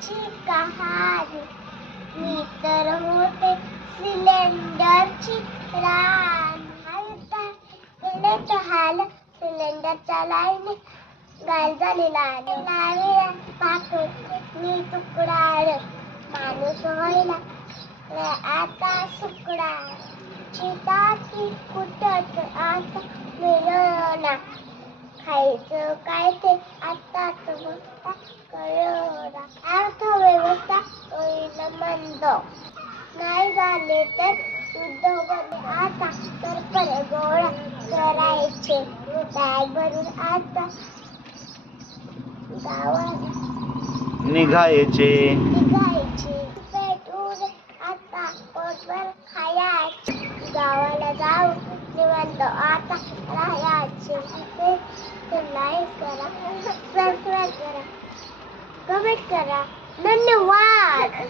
गावाची कहाणी. मी तर होते सिलेंडरची राणी. गेले हाल सिलेंडरच्या लाईनी गाय झालेला मी तुकडा माणूस व्हायला आता सुकडा चिताची कुठत आता मिळवला. खायचं काय ते आता तुम्हाला कळवला. अर्थव्यवस्था होईल मंद नाही झाले तर उद्योग आता तर परत गोळा करायचे बॅग भरून आता गावाला निघायचे पेटून आता पोटभर खायचे. गावाला जाऊ निवांत आता राहायचे. लाईक करा, सबस्क्राईब करा, कमेंट करा. धन्यवाद.